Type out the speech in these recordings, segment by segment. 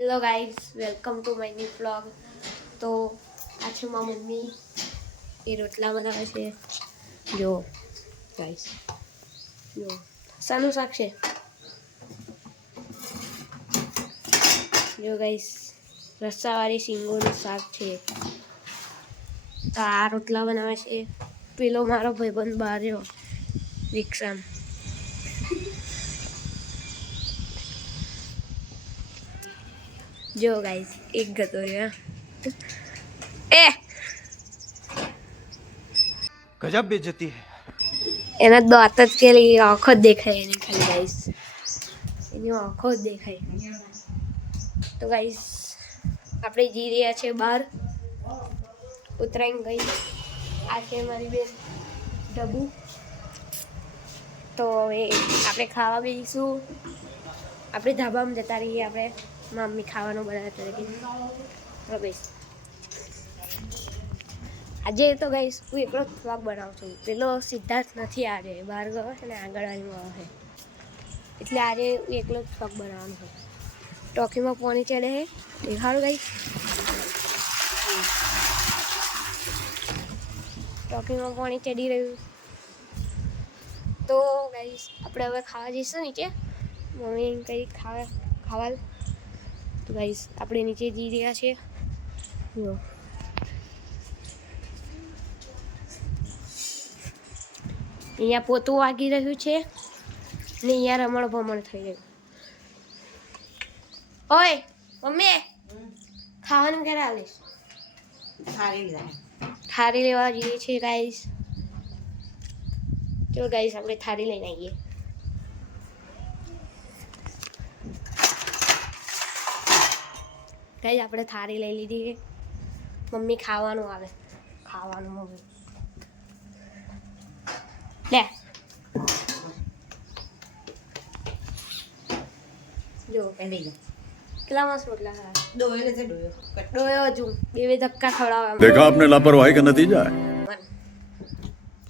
Hello guys, welcome to my new vlog. તો આ છે મારી મમ્મી, એ રોટલા બનાવે છે. જો ગાઈઝ, જો શાનું શાક છે? જો ગાઈઝ, રસ્સાવાળી શીંગોનું શાક છે. તો આ રોટલા બનાવે છે. પેલો મારો ભાઈબંધ બહાર રહ્યો રિક્ષામાં. જો ગાઈઝ, એક ગતો રહ્યો. એ गजब बेइज्जती है. એના દાંત જ કે આંખો જ દેખાય એની ખાલી ગાઈઝ, એની આંખો જ દેખાય. તો ગાઈઝ, આપણે જઈ રહ્યા છે બહાર. ઉત્તરાયણ ગઈ. આ છે મારી બેન ડબ્બુ. તો હવે આપણે ખાવા બેસીશું. આપણે ધાબામાં જતા રહીએ. આપણે મમ્મી ખાવાનું બનાવતા રહીએ. બેસ આજે તો ગાઈસ હું એકલો વ્લોગ બનાવું છું. પેલો સિદ્ધાર્થ નથી, આજે બહાર ગયો છે ને આંગણવાડીમાં છે, એટલે આજે હું એકલો જ વ્લોગ બનાવવાનું છે. ટોકીમાં પાણી ચડે છે, દેખાડું ગાઈસ. ટોકીમાં પાણી ચડી રહ્યું. તો ગાઈસ આપણે હવે ખાવા જઈશું નીચે. મમ્મી કંઈ ખાવા. તો ગાઈસ આપણે નીચે જઈ રહ્યા છીએ. જો અહીંયા પોતું વાગી રહ્યું છે ને અહીંયા રમણ ભમણ થઈ રહ્યું. ઓય મમ્મી, ખાવાનું ક્યારે આવીશ? થાળી લેવા જઈએ છીએ ગાઈસ. ચલો ગાઈસ, આપણે થાળી લઈને આવીએ. ગાઈસ, આપણે થાળી લઈ લીધી. મમ્મી ખાવાનું આવે. ખાવાનું મમ્મી લે. જો કેટલા મસ્ત રોટલા ડોયો હજુ બે ધક્કા ખવડાવવા. देखा आपने लापरवाही का नतीजा है.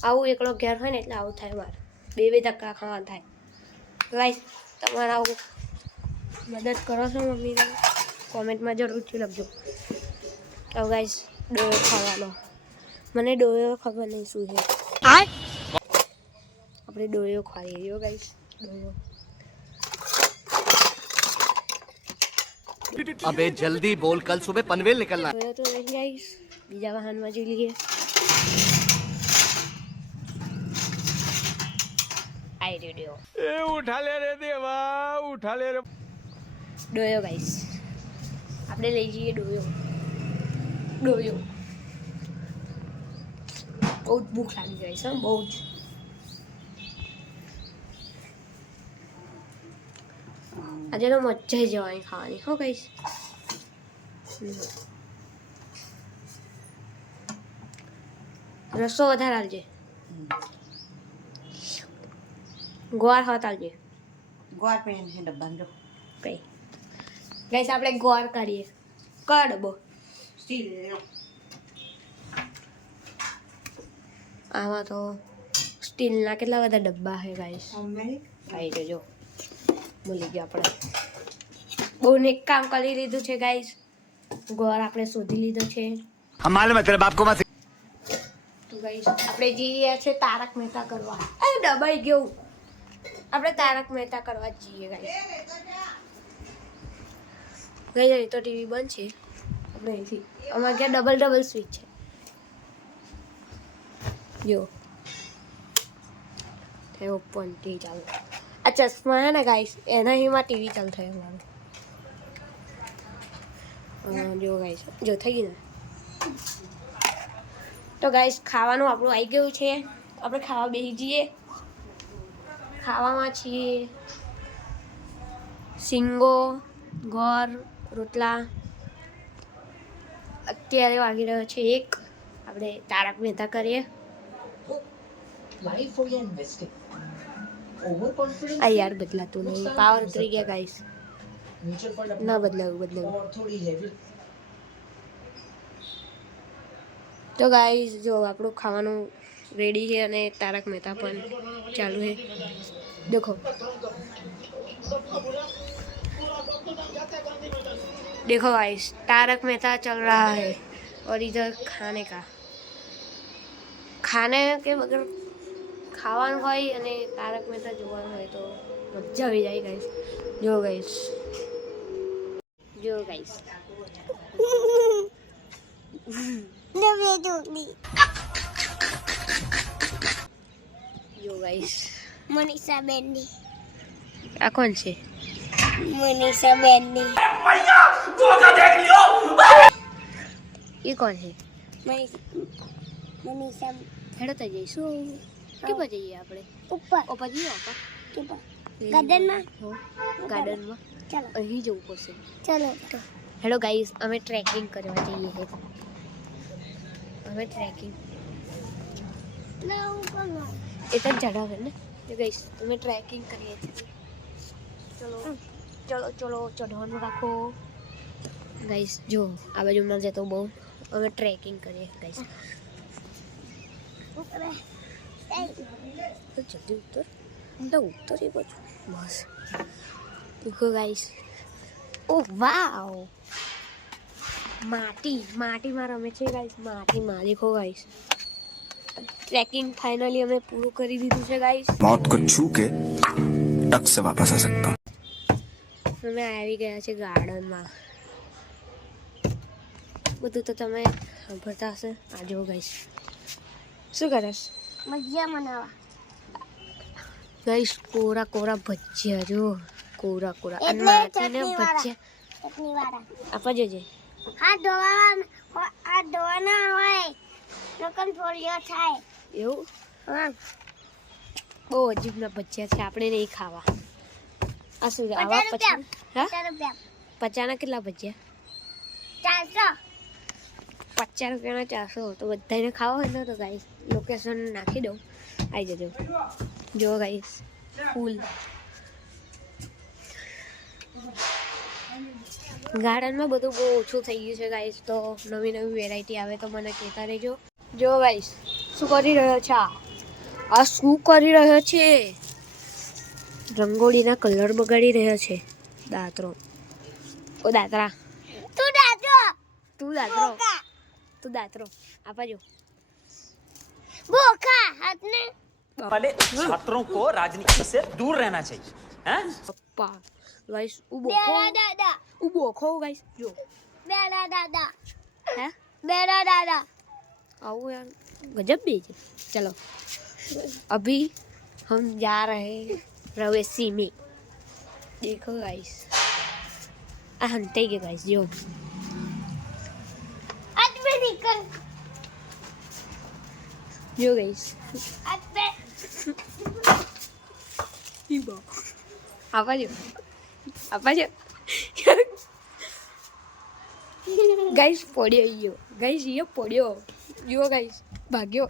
આવું એકલો ઘેર હોય ને એટલે આવું થાય. મારે બે ધક્કા ખાવા થાય. ગાઈસ, તમારે આવું મદદ કરો છો મમ્મીને? કોમેન્ટમાં જરૂરથી લખજો. તો ગાઈસ, ડોયો ખાવાનો. મને ડોયો ખબર નહીં શું છે. આપણે ડોયો ખાઈ રહ્યો ગાઈસ. ડોયો अबे जल्दी बोल, कल सुबह पनवेल निकलना. ડોયો તો નહીં ગાઈસ, બીજા વાહનમાં જઈ લઈએ. આઈ રેડિયો ए उठा ले रे देवा, उठा ले रे. ડોયો ગાઈસ, આપણે લઈ જઈએ ડોયો. ડોયો બહુ જ ભૂખ લાગી ગાઈસ, હા બહુ જ. આજે તો મજા જવાની ખાવાની. હો ગાઈસ, રસો વધારે આલજે. ગોળ હાથ આલજે. ગોળ પેન છે ડબ્બા જો કઈ ગાઈસ, આપણે ગોળ કાઢીએ. કર ડબ્બો. સ્ટીલ આમાં તો સ્ટીલના કેટલા બધા ડબ્બા છે ગાઈસ. અમેરિક ખાઈ જજો. ભૂલી ગયા આપણે. બહુ નેક કામ કરી લીધું છે ગાઈસ. ગોળ આપણે શોધી લીધો છે. हम मालूम है तेरे बाप को मत. તો ગાઈસ, આપણે જઈ રહ્યા છે તારક મહેતા કરવા. એ દબાઈ ગયું. આપણે તારક મહેતા કરવા જ જઈએ ગાઈસ. ગઈ અહીં તો ટીવી બંધ છે. આપણે અહીંથી અમારે ત્યાં ડબલ સ્વિચ છે. જો તે ઓપન ટીવી ચાલુ. આ ચશ્મા હે ને ગાઈસ, એના હીમાં ટીવી ચાલુ થાય અમારું. જો ગાઈસ, જો થઈ ગયું ને. તો ગાઈસ, ખાવાનું આપણું આવી ગયું છે. આપણે ખાવા બેસી જઈએ. ખાવામાં છીએ શીંગો, ગોળ, રોટલા. અત્યારે વાગી રહ્યો છે 1. આપણે તારક મહેતા કરીએ. Life four investing over confidence આ યાર બદલાતું નહીં. પાવર ઉતરી ગયા ગાઈસ. મ્યુચ્યુઅલ ફંડ ના બદલાવું. और थोड़ी हेवी. તો ગાઈસ, જો આપણું ખાવાનું રેડી છે અને તારક મહેતા પણ ચાલુ છે. દેખો देखो गाइस तारक मेहता चल रहा है और इधर खाने के बगैर ખાવાનું હોય અને તારક મહેતા જોવાનું હોય તો મજા આવી જાય ગાઈસ. જો ગાઈસ જો ગાઈસ મનીષા બેનની આ કોણ છે? મનીષા બેનની એ કોણ છે? મનીષા હેડો તો જઈશું કે જઈએ આપણે ઉપર ઓપા જઈએ ઓપા ગાર્ડનમાં ગાર્ડનમાં ચાલો અહીં જવું પડશે. ચાલો હેલો ગાઈસ અમે ટ્રેકિંગ કરવા જઈએ છીએ. અમે ટ્રેકિંગ એ તો ચઢાવે ને ગાઈસ અમે ટ્રેકિંગ કરીએ છીએ. ચલો ચલો ચઢવાનું રાખો ગાઈસ. જો આ બાજુ ના જતો બહુ અમે ટ્રેકિંગ કરીએ ગાઈસ. જલ્દી ઉતર ઉતર એ બાજુ બસ. દેખો ગાઈસ ઓ વાવ માટીમાં રમે છે ગાઈસ. માટીમાં દેખો ગાઈસ. ટ્રેકિંગ ફાઇનલી અમે પૂરું કરી દીધું છે ગાઈસ. मौत को छू के टक से वापस आ सकता हूँ. અમે આવી ગયા છે ગાર્ડનમાં. બધું તો તમે સાંભળતા હશે. આ જો ગાઈસ શું કરસ મજા મનાવા ગાઈસ? કોરા ભજીયા જો કોરા અને એટલે માટીને ચટણી વાળા. ભજીયા ચટણી વાળા આપા જોજે. હાથ ધોવાના હોય નકન ફોલિયો થાય એવું હા બહુ અજીબના ભજીયા છે. આપણે નહીં ખાવા. આ શું આવા 50 પછી હા 50 રૂપિયા 50 ના કેટલા ભજીયા? 400 50 રૂપિયાના 400. તો બધાને ખાવા હોય ને તો ગાઈસ લોકેશન નાખી દઉં, આવી જજો. જો ગાઈસ ફૂલ ગાર્ડનમાં બધું બહુ ઓછું થઈ ગયું છે ગાઈસ. તો નવી વેરાયટી આવે તો મને કહેતા રહેજો. જો ગાઈસ શું કરી રહ્યો છે? આ શું કરી રહ્યો છે? રંગોળીના કલર બગાડી રહ્યો છે. દાતરો ઓ દાતરા તું દાતરો આપા જો. બોકા હાથને वाले छात्रों को राजनीति से दूर रहना चाहिए हैं? પપ્પા ગાઈસ બેરા દાદા ઉબો ખો ગાઈસ. જો બેરા દાદા હે બેરા દાદા आओ यार गजब बीज. चलो अभी हम जा रहे रवेसी में. देखो गाइस आ हंते के गाइस जो हाथ पे निकल जो गाइस हाथ पे apa aja guys podyo iyo guys iyo podyo yo guys ભાગ્યો.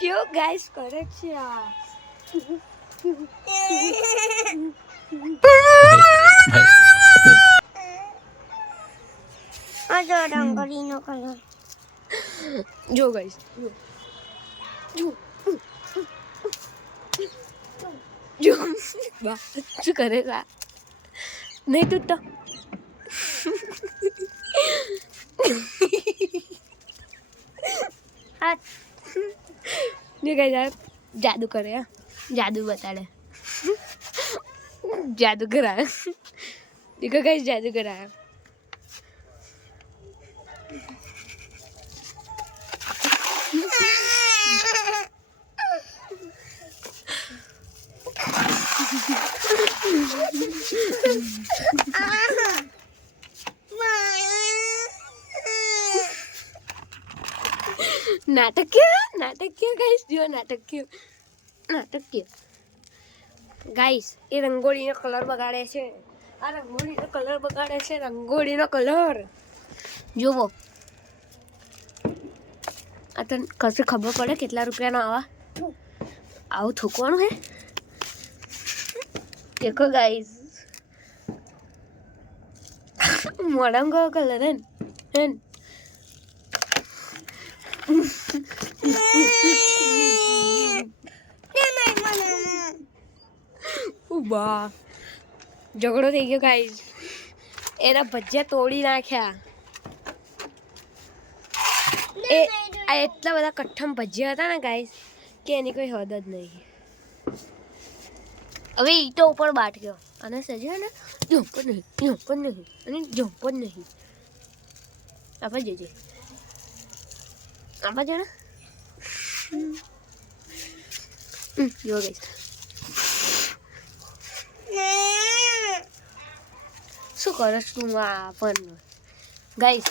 क्यों गाइस करे છે આ? આ જો રંગોળીનો કલર જો ગાઈસ જો જો વાહ શું કરે છે? નહીં તૂટતો. હાથ ને કઈ યાર જાદુ કરે. જાદુ બતાડે. જાદू कराया. देखो गाइस जादू कराया. नाटक गाइस जो नाटक गाइस ये रंगोळीનો કલર બગાડે છે. આ રંગોળીનો કલર બગાડે છે. રંગોળીનો કલર જોવો. આ તો કશે ખબર પડે કેટલા રૂપિયાનો આવું થૂકવાનું હે. देखो गाइस મોઢામાં કયો કલર હે બા ઝઘડો થઈ ગયો ગાઈસ. એના ભજીયા તોડી નાખ્યા. આ એટલા બધા કઠમ ભજીયા હતા ને ગાઈસ કે એની કોઈ હદ જ નહીં. હવે ઈટો ઉપર બાટ ગયો અને સજ્યો ને જમ્પ જ નહીં અને જમ્પ જ નહીં. આપણે જજે આપણે જણા જો ગાઈસ શું કરસ તું આ પણ ગાઈસ.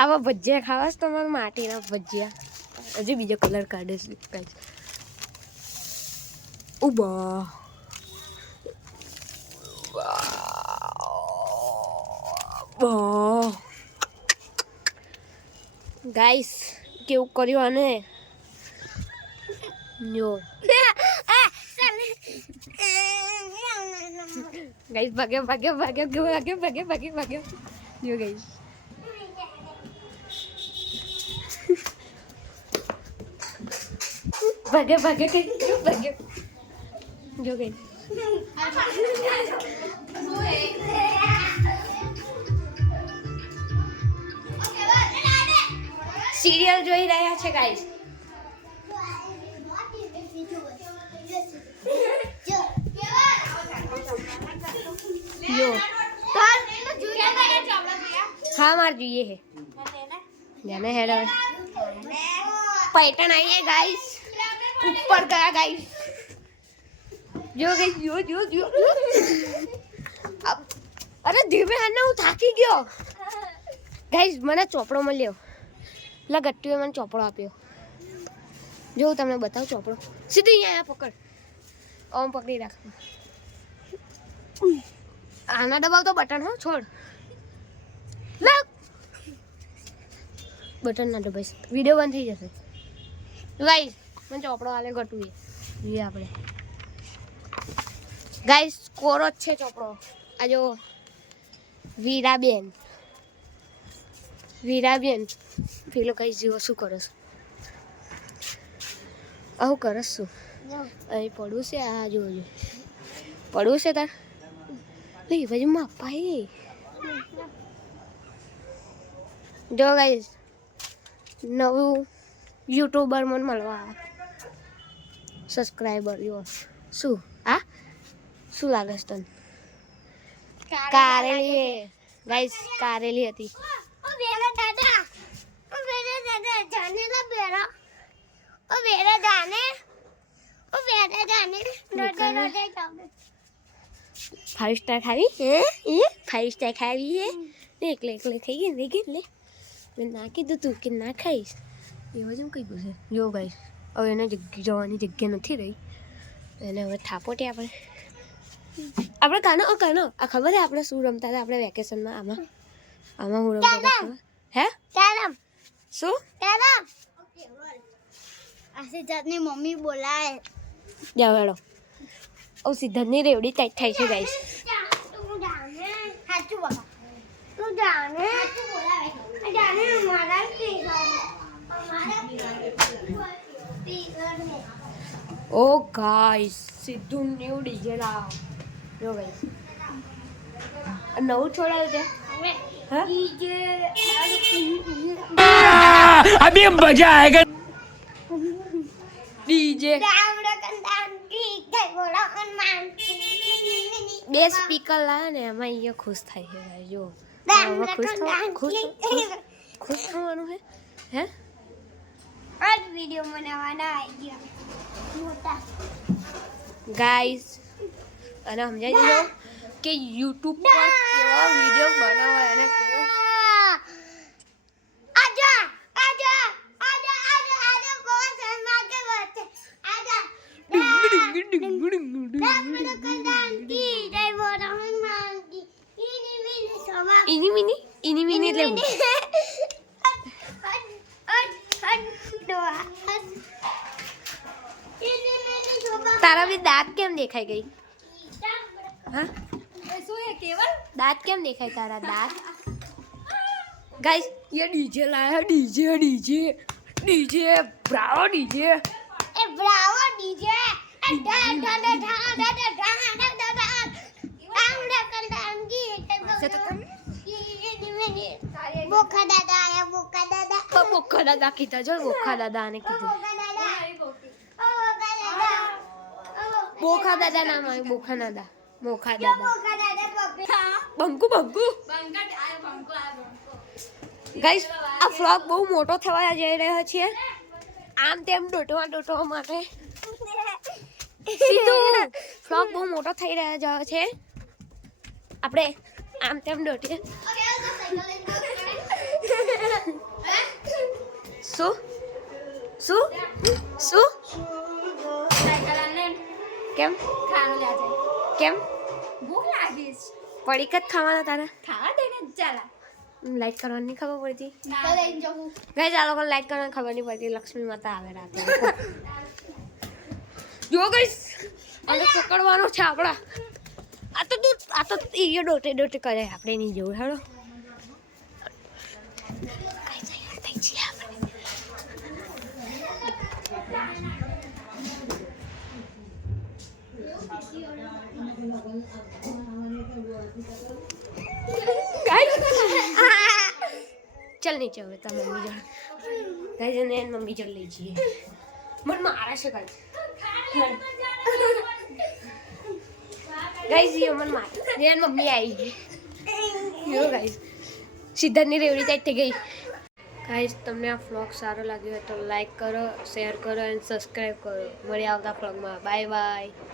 આવા ભજીયા ખાવાસ તમારે માટીના ભજીયા હજી બીજો કલર કાઢે છે ગાઈસ. ઉબા ગાઈસ કેવું કર્યું આને જો ગાઈસ ભાગ્યો જો ગાઈસ ભાગ્યો જો ગાઈસ સિરિયલ જોઈ રહ્યા છે ગાઈસ. જો हाँ मार જોઈએ है जाना है रे पैटर्न आई है गाइस ऊपर गया गाइस जो गाइस जो अब अरे धीमे हाथ ना હું થાકી ગયો ગાइस મને ચોપડો મળ્યો લા ગટ્ટીએ મને ચોપડો આપ્યો જો હું તમને બતાવું ચોપડો સીધી અહીંયા પકડ ઓમ પકડી રાખ આના દબાવ તો બટન હો છોડ લાગ બટન ના દબાઈશ વિડિયો બંધ થઈ જશે ગાઈસ મને ચોપડો આલે ગટુએ જોઈએ આપણે ગાઈસ કોરો જ છે ચોપડો આ જો વીરાબેન પેલો કઈ જીવો શું કરસ આવું કરસ શું અહીં પડવું છે આ જોજો પડવું છે તાર નહીં પછી માપાઈ જો ગાઈસ નવું યુટ્યુબર મને મળવા સબસ્ક્રાઈબર યો શું આ શું લાગે છે તને કારેલી ગાઈસ કારેલી હતી फाइव स्टार खावी है ये 5 स्टार खावी है એકલે થઈ ગઈ ને એટલે મેં ના કીધું તું કે ના ખાઈશ એવા જેમ કઈ પૂછે જો ગાઈસ હવે એને જવાની જગ્યા નથી રહી એને હવે થાપોટે આપણે કાનો આ ખબર છે આપણે શું રમતા હતા આપણે વેકેશનમાં આમાં હું રમતા હતા ખબર હે કેરમ શું કેરમ આ સિદ્ધાર્થની મમ્મી બોલાય જાવ હેડો ઓ સિદ્ધાર્થની રેવડી ટાઈટ થાય છે ગાઈસ તું જાને સાચું બાબા તું જાને સાચું બોલાવે જાને મારા ઓ ગાઈસ સિદ્ધુ ન્યુ ડીજે લાવ જો ગાઈસ નવું છોડાયું છે હા ડીજે अभी मजा आएगा ડીજે દામડા કંદાંતી થઈ બોલા અન માનતી બે સ્પીકર લાવે ને એમાં અહીંયા ખુશ થાય છે ગાઈસ જો દામડા ખુશ થવાનું હે આજ વિડિયો બનાવવાના આઈડિયા મોટા ગાઈસ અને સમજાઈ દીધો કે યુટ્યુબ પર કેવા વિડિયો બનાવવા અને કેવો આજા આજા આજા આજા આજા બોલ શર્મા કે બોલતે આજા દામડા કંદાંતી થઈ બોલા અન માનતી ઇની મિની એટલે હું? તારા બી દાંત કેમ દેખાઈ ગઈ હા દાંત કેમ દેખાય તારા દાંત ગાઈસ ये डीजे लाया है डीजे ડીજે બ્રાવો ડીજે એ બ્રાવો ડીજે એ ડા ડા ડા ડા ડા ડા ડા ડા ડા આમડા કંડાંગી બોખા દાદા આયા બોખા દાદા બોખા દાદા કીધા જો બોખા દાદાને કીધું બોખા દાદા નામ આવ્યું બોખા દાદા મોખા દાદા બંકુ બંકુ ગાઈસ આ ફ્લોગ બહુ મોટો થવા જઈ રહ્યો છે આમ તેમ ડોટવા માટે સીધું ફ્લોગ બહુ મોટો થઈ રહ્યો છે આપણે આમ તેમ ડોટીએ શું શું શું કેમ કેમ ભૂખ લાગી છે પડીક જ ખાવાના તારા ખાવા દે ને ચાલા લાઈટ કરવાની નહીં ખબર પડતી તો લઈને જવું ગાઈસ આ લોકોને લાઈટ કરવાની ખબર નહીં પડતી લક્ષ્મી માતા આવે રાતે જો ગાઈસ અને પકડવાનો છે આપણા આ તો એ ડોટે કરે આપણે નહીં જવું હેડો चल नीचे હવે તા મમ્મી જોડે ગાઈસ અને મમ્મી જોડે લઈ જઈએ મન મારા છે ગાઈસ યો મન માર ને મમ્મી આવી ગઈ યો ગાઈસ સિદ્ધાર્થની રેવડી ટાઈટ થઈ ગઈ ગાઈસ તમને આ વ્લોગ સારો લાગ્યો હોય તો લાઈક કરો શેર કરો અને સબસ્ક્રાઇબ કરો મળીએ આવતા વ્લોગમાં બાય બાય